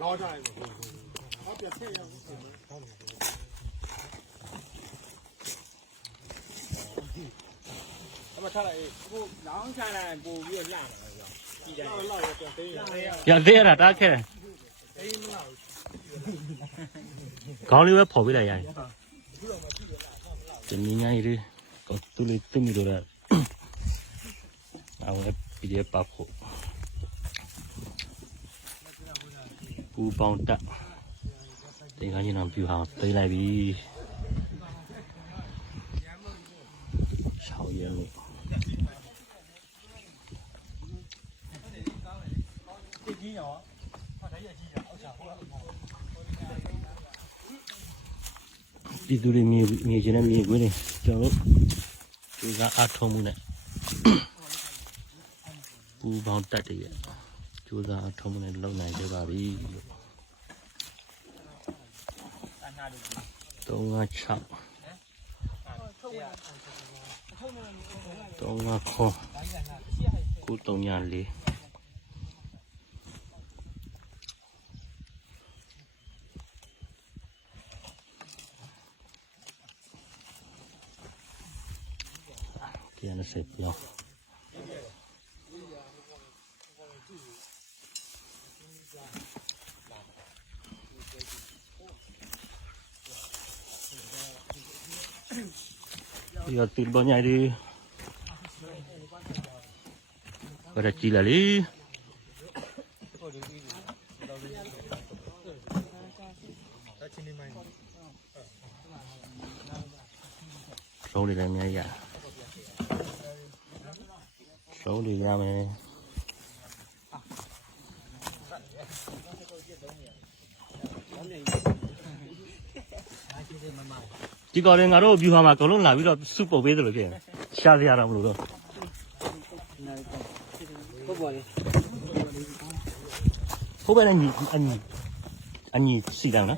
捞上来一个，好别太阳。那么下来，不浪下来不越烂了是吧？浪也变肥了。要这样的打开。刚里边跑回来呀。这明年一直搞都来这么多了，然后还比较把破。不帮打，这个你能比好，对来比超远了。ဒီသူတွေမြေချင်တဲ့မြေကွင်းတွေကျွန်တော်တို့ဒီကအထုံးမှုနဲ့ပူပေါင်းတက်တည်းရဲ့ကြိုးစားအထုံးမှုနဲ့လုံနိုင်ကြပါပြီလို့356 934110ပြောင်းဒီတော့ဒီပေါ်ညိုင်ဒီဘာကြည့်လာလေ收里来面呀手里呀没，这个人俺都比方嘛，可能拿回了数宝贝的了去，下次下他们路头。后边的你适当呢？